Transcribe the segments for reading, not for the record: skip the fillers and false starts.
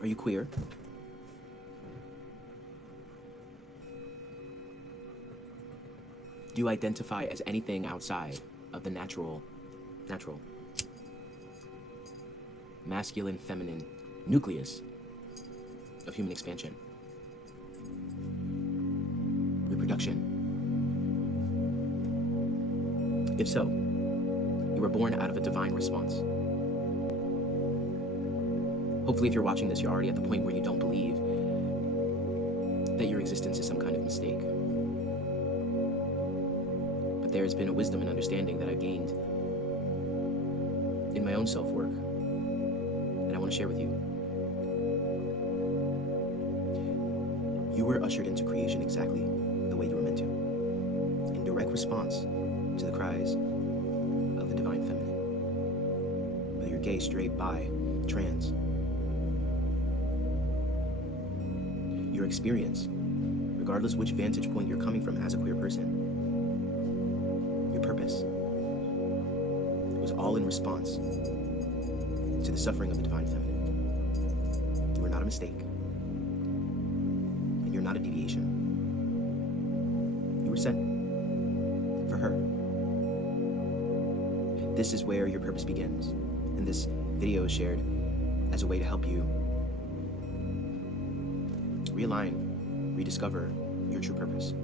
Are you queer? Do you identify as anything outside of the natural, masculine, feminine nucleus of human expansion? Reproduction. If so, you were born out of a divine response. Hopefully, if you're watching this, you're already at the point where you don't believe that your existence is some kind of mistake. But there has been a wisdom and understanding that I've gained in my own self-work, and I want to share with you. You were ushered into creation exactly the way you were meant to, in direct response to the cries of the divine feminine. Whether you're gay, straight, bi, trans, your experience, regardless which vantage point you're coming from as a queer person, your purpose, it was all in response to the suffering of the divine feminine. You were not a mistake, and you're not a deviation. You were sent for her. This is where your purpose begins, and this video is shared as a way to help you realign, rediscover your true purpose.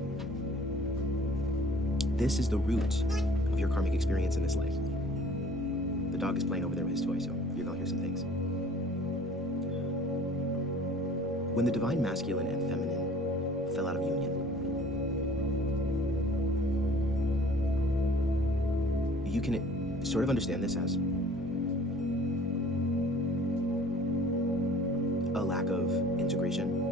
This is the root of your karmic experience in this life. The dog is playing over there with his toy, so you're gonna hear some things. When the divine masculine and feminine fell out of union, you can sort of understand this as a lack of integration.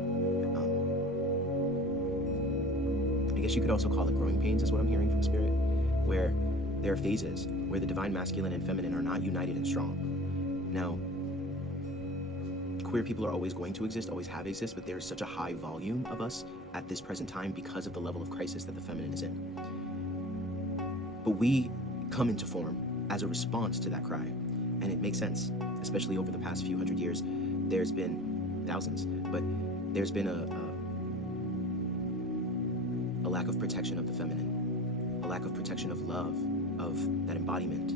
I guess you could also call it growing pains, is what I'm hearing from Spirit, where there are phases where the divine masculine and feminine are not united and strong. Now, queer people are always going to exist, always have existed, but there's such a high volume of us at this present time because of the level of crisis that the feminine is in. But we come into form as a response to that cry, and it makes sense, especially over the past few hundred years. There's been thousands, but there's been a lack of protection of the feminine, a lack of protection of love, of that embodiment.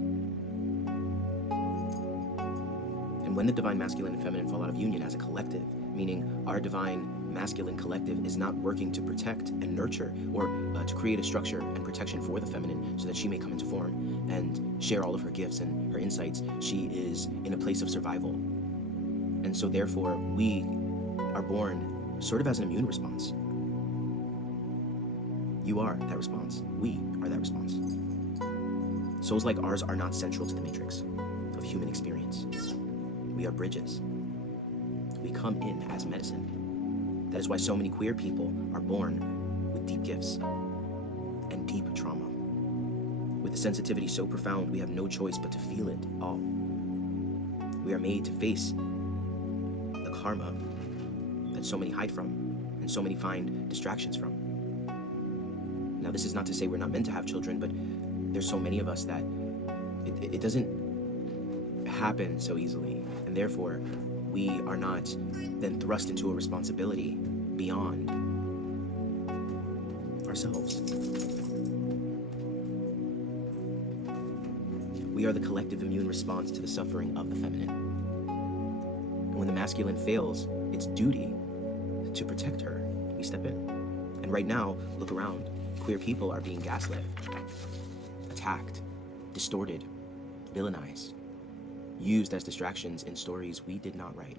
And when the divine masculine and feminine fall out of union as a collective, meaning our divine masculine collective is not working to protect and nurture, or to create a structure and protection for the feminine so that she may come into form and share all of her gifts and her insights, she is in a place of survival. And so therefore, we are born sort of as an immune response. You are that response. We are that response. Souls like ours are not central to the matrix of human experience. We are bridges. We come in as medicine. That is why so many queer people are born with deep gifts and deep trauma. With a sensitivity so profound, we have no choice but to feel it all. We are made to face the karma that so many hide from and so many find distractions from. Now, this is not to say we're not meant to have children, but there's so many of us that it doesn't happen so easily, and therefore we are not then thrust into a responsibility beyond ourselves. We are the collective immune response to the suffering of the feminine. And when the masculine fails its duty to protect her, we step in. And right now, look around. Queer people are being gaslit, attacked, distorted, villainized, used as distractions in stories we did not write.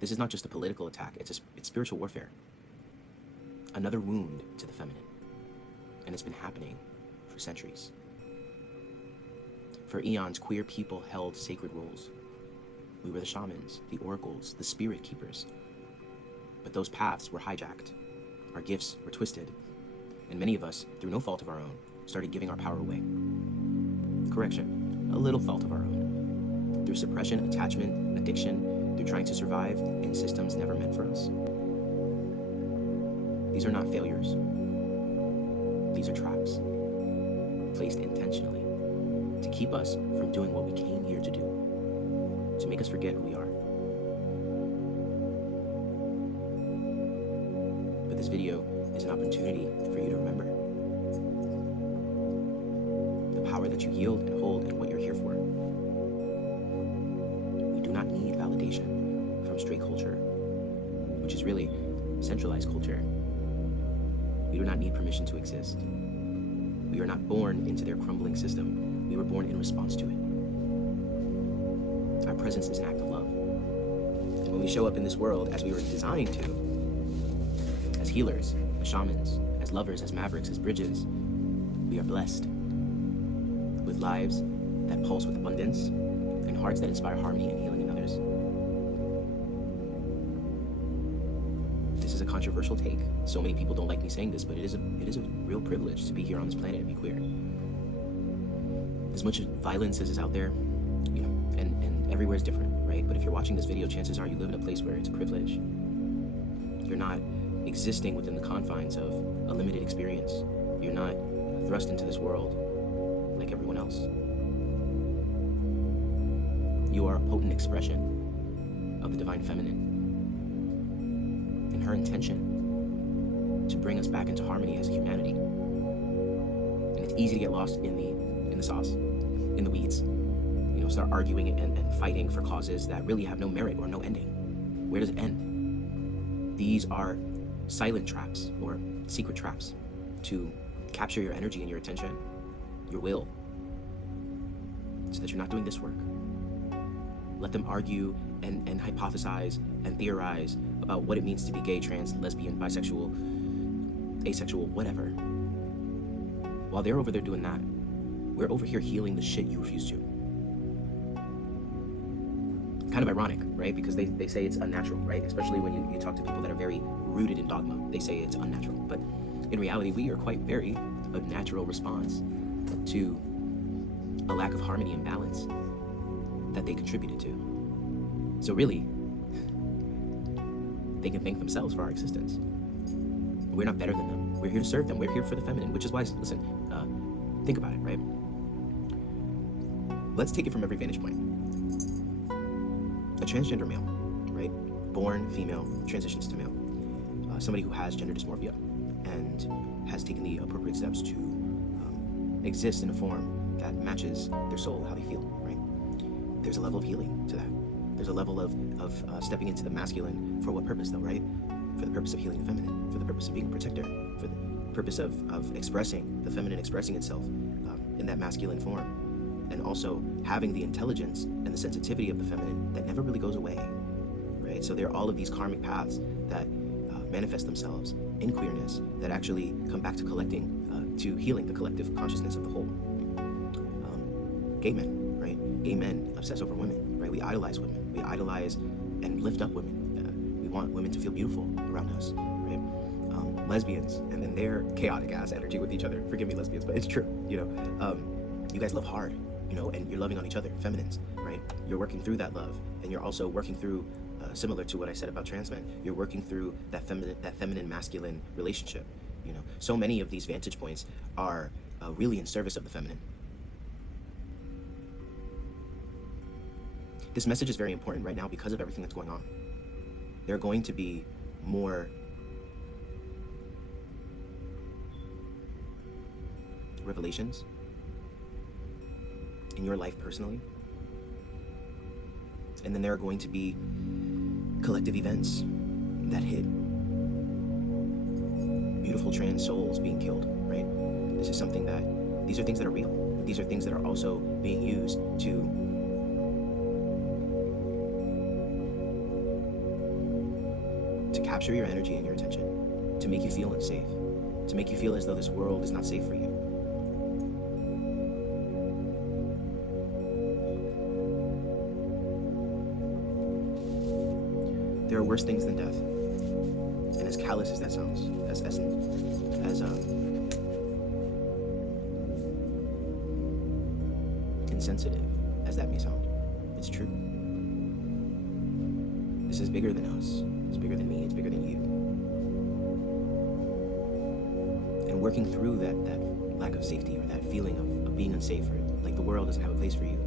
This is not just a political attack, it's spiritual warfare. Another wound to the feminine. And it's been happening for centuries. For eons, queer people held sacred roles. We were the shamans, the oracles, the spirit keepers. But those paths were hijacked. Our gifts were twisted, and many of us, through no fault of our own, started giving our power away. Correction, a little fault of our own. Through suppression, attachment, addiction, through trying to survive in systems never meant for us. These are not failures. These are traps, placed intentionally to keep us from doing what we came here to do, to make us forget who we are. this video is an opportunity for you to remember the power that you yield and hold and what you're here for. We do not need validation from straight culture, which is really centralized culture. We do not need permission to exist. We are not born into their crumbling system. We were born in response to it. Our presence is an act of love. And when we show up in this world as we were designed to, as healers, as shamans, as lovers, as mavericks, as bridges, we are blessed with lives that pulse with abundance and hearts that inspire harmony and healing in others. This is a controversial take. So many people don't like me saying this, but it is a real privilege to be here on this planet and be queer. As much violence as is out there, and everywhere is different, right? But if you're watching this video, chances are you live in a place where it's a privilege. You're not existing within the confines of a limited experience. You're not thrust into this world like everyone else. You are a potent expression of the divine feminine and her intention to bring us back into harmony as a humanity. And it's easy to get lost in the sauce, in the weeds. Start arguing and fighting for causes that really have no merit or no ending. Where does it end? These are silent traps or secret traps to capture your energy and your attention, your will, so that you're not doing this work. Let them argue and hypothesize and theorize about what it means to be gay, trans, lesbian, bisexual, asexual, whatever. While they're over there doing that, we're over here healing the shit you refuse to. Kind of ironic, right? Because they say it's unnatural, right? Especially when you talk to people that are very rooted in dogma. They say it's unnatural. But in reality, we are quite very a natural response to a lack of harmony and balance that they contributed to. So really, they can thank themselves for our existence. We're not better than them. We're here to serve them. We're here for the feminine, which is why, listen, think about it, right? Let's take it from every vantage point. A transgender male, right? Born female, transitions to male. Somebody who has gender dysmorphia and has taken the appropriate steps to exist in a form that matches their soul, how they feel, right? There's a level of healing to that. There's a level of stepping into the masculine for what purpose though, right? For the purpose of healing the feminine, for the purpose of being a protector, for the purpose of expressing, the feminine expressing itself in that masculine form. And also having the intelligence and the sensitivity of the feminine that never really goes away, right? So there are all of these karmic paths that manifest themselves in queerness that actually come back to to healing the collective consciousness of the whole. Gay men, right? Gay men obsess over women, right? We idolize women. We idolize and lift up women. We want women to feel beautiful around us, right? Lesbians, and then their chaotic ass energy with each other. Forgive me, lesbians, but it's true, you guys love hard, and you're loving on each other, feminines, right? You're working through that love, and you're also working through, similar to what I said about trans men, you're working through that feminine masculine relationship. So many of these vantage points are really in service of the feminine. This message is very important right now because of everything that's going on. There are going to be more revelations in your life personally. And then there are going to be collective events that hit. Beautiful trans souls being killed, right? This is something these are things that are real. These are things that are also being used to capture your energy and your attention, to make you feel unsafe, to make you feel as though this world is not safe for you. There are worse things than death. And as callous as that sounds, as insensitive as that may sound, it's true. This is bigger than us. It's bigger than me. It's bigger than you. And working through that lack of safety or that feeling of being unsafe or like the world doesn't have a place for you.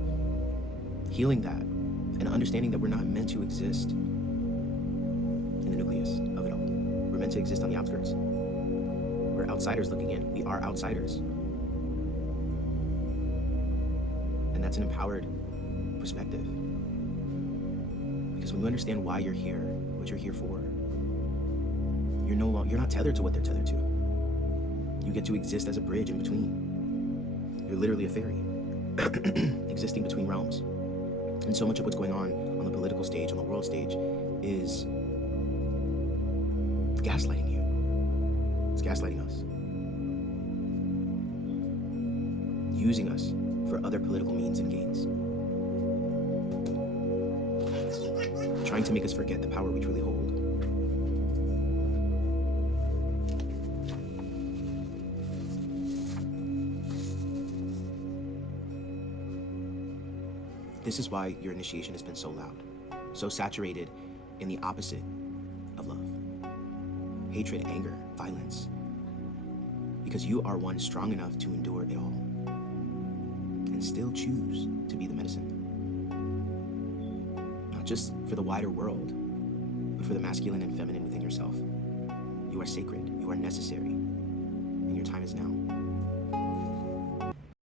Healing that and understanding that we're not meant to exist in the nucleus of it all. We're meant to exist on the outskirts. We're outsiders looking in. We are outsiders. And that's an empowered perspective. Because when you understand why you're here, what you're here for, you're not tethered to what they're tethered to. You get to exist as a bridge in between. You're literally a fairy, existing between realms. And so much of what's going on the political stage, on the world stage, is gaslighting you. It's gaslighting us. Using us for other political means and gains. Trying to make us forget the power we truly hold. This is why your initiation has been so loud, so saturated in the opposite of love. Hatred, anger, violence. Because you are one strong enough to endure it all and still choose to be the medicine. Not just for the wider world, but for the masculine and feminine within yourself. You are sacred, you are necessary, and your time is now.